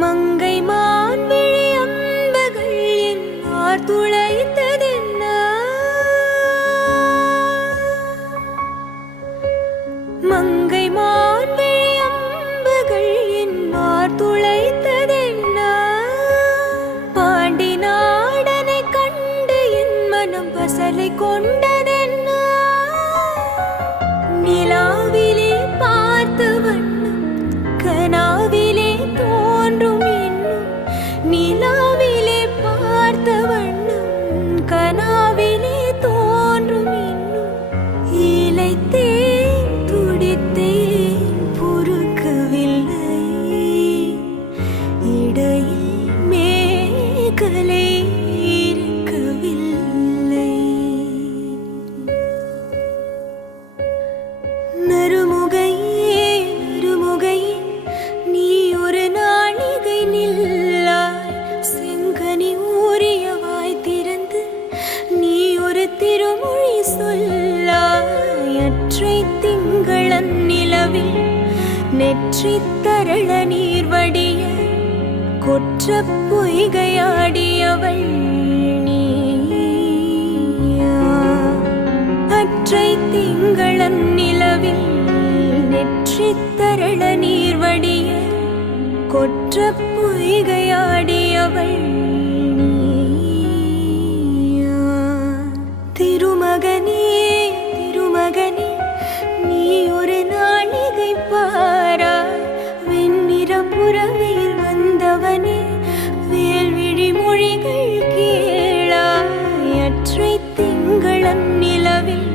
மங்கை மான் விழி அம்புகள் என் மார் துளைத்ததென்ன? மங்கை மான் விழி அம்புகள் என் மார் துளைத்ததென்ன? பாண்டி நாடனை கண்டு என் மனம் பசலை கொண்டதென்ன? நிலாவிலே பார்த்து வண்ணம் கனாவிலே தோன்றும் இன்னும், நிலாவிலே பார்த்த வண்ணம் கனாவிலே தோன்றும் இன்னும். இளைத்தேன் துடித்தேன் பொறுக்கவில்லை, இடையில் மேகலை இருக்கவில்லை. நறுமுகையே நறுமுகையே நீ ஒரு நாழிகை நில்லாய், செங்கனி ஊறிய வாய் திறந்து நீ ஒரு திருமொழி சொல்லாய். அற்றை திங்களன் நிலவில் நெற்றி தரள நீர் வடிய கொற்ற பொய்கையாடியவள் நீயா? அற்றை திங்களன் நிலவில் நெற்றி தரள நீர் வடிய கொற்ற பொய்கையாடியவள் நீயா? திருமகனே திருமகனே நீ ஒரு நாழிகை பாராய், வெண்ணிற புறவையில் வந்தவனே வேல்விழி மொழிகள் கேளாய். அற்றை திங்களன் நிலவில்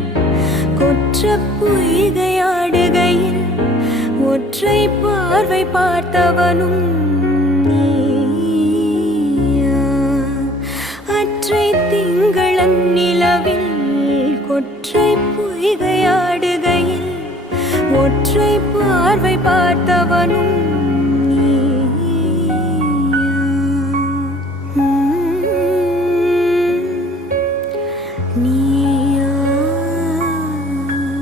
கொற்ற பொய்கையாடுகையில் ஒற்றை பார்வை பார்த்தவனும் நீயா? அற்றை திங்களன் நிலவில் கொற்றை பொய்கையாடுகையில் ஒற்றை பார்வை பார்த்தவனும் நீயா?